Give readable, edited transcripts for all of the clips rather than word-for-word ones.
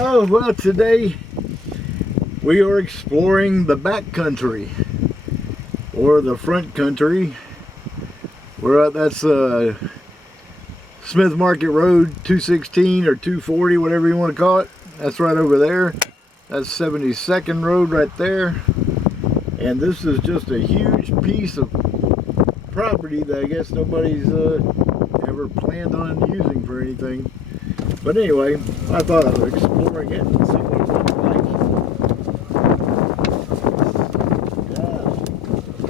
Oh, well, today we are exploring the back country or the front country. We're at, that's Smith Market Road 216 or 240, whatever you want to call it. That's right over there. That's 72nd Road right there. And this is just a huge piece of property that I guess nobody's ever planned on using for anything. But anyway, I thought I was exploring it and see what it looked like.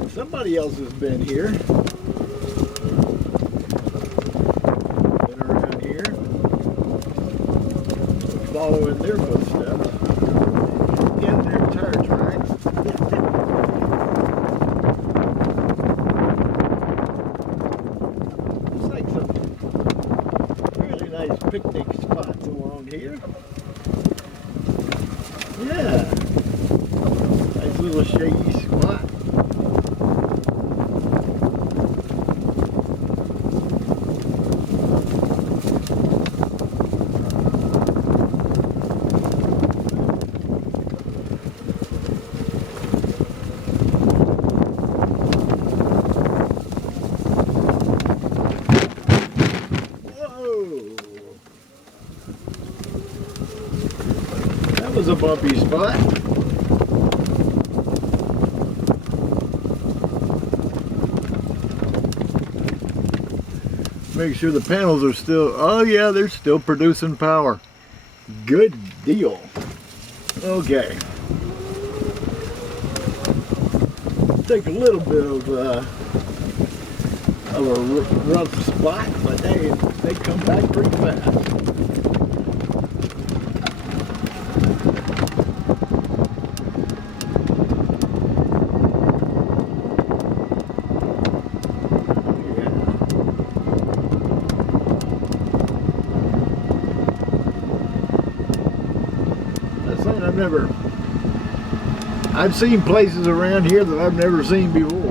Yeah, somebody else has been here. Been around here, following their footsteps in their tire tracks. Looks like some really nice picnic spots along here. Yeah, nice little shady spot. That was a bumpy spot. Make sure the panels are still, oh yeah, they're still producing power. Good deal. Okay. Take a little bit of a rough spot, but they come back pretty fast. I've seen places around here that I've never seen before.